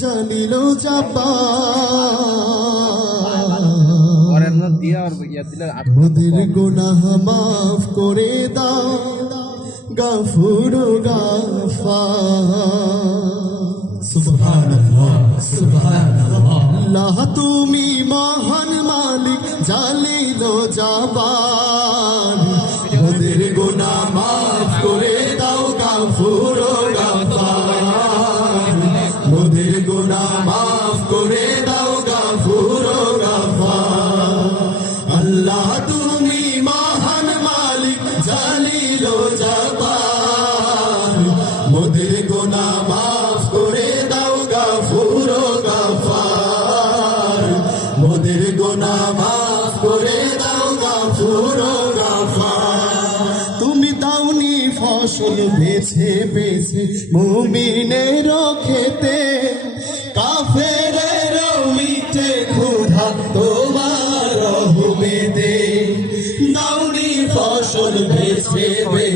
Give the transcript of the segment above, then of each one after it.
জানিল মোদের গুনাহ মাফ করে দাও গাফুর গাফা। সুবহানাল্লাহ সুবহানাল্লাহ। আল্লাহ তুমি মহান মালিক জালিল জাবান মোদের গুনাহ মাফ করে দাও গাফার গুনাহ মাফ করে দাও গাফুর আল্লাহ তুমি মহান মালিক, জালিল জাবান মোদের গোনা মাফ করে দাও গাফুর গাফার। মোদের গোনা মাফ করে দাও গাফুর। তুমি দাওনি ফসল বেছে বেছে, মুমিনের খেতে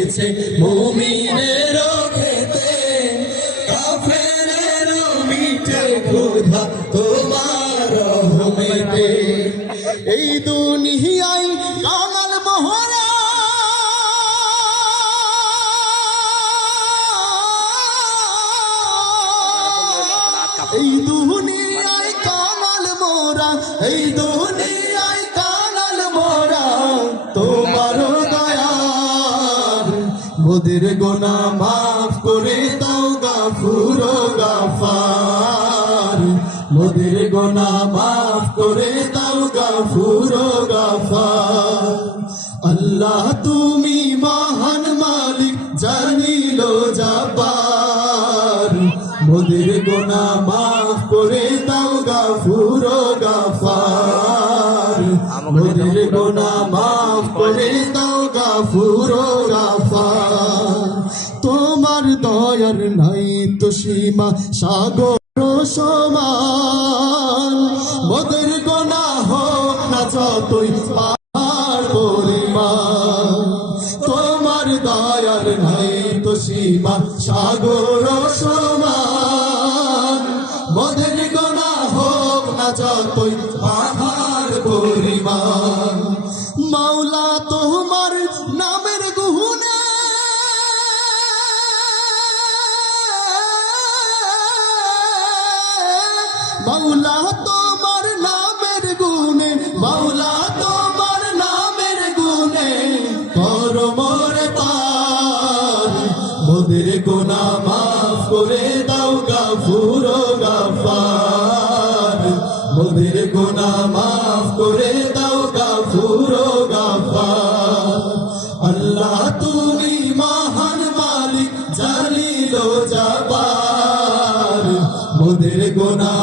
বেছে মুমিনের খেতে। কাফেরের তোমার এই দুনিয়ায় কামাল মোহরা এই দুনিয়ায় কামাল মোরা এই মোদের গোনা মাফ করে দাও গাফুর গাফার। মোদের গোনা মাফ করে দাও গাফুর গাফার। আল্লাহ তুমি মহান মালিক জানিল যাবার মোদের গোনা মাফ করে দাও গাফুর গাফার। মোদের গোনা মাফ করে দাও গাফুর গাফার। দয়ার নাই তো সীমা, সাগর সমান। মোদের গোনা হোক না যতই পাহাড় পরিমাণ। তোমার দয়ার নাই তো সীমা, সাগর সমান। মদের গোনা হোক না যতই পাহাড় পরিমাণ। মাওলা তোমার নামের গুণে মাওলা তোমার নামের পার। মোদের গোনা মাফ করে দাও গাফুর গাফার। মোদের গোনা মাফ করে দাও গাফুর গাফার। আল্লাহ তুমি মহান মালিক, জালিল যাবার মোদের গোনা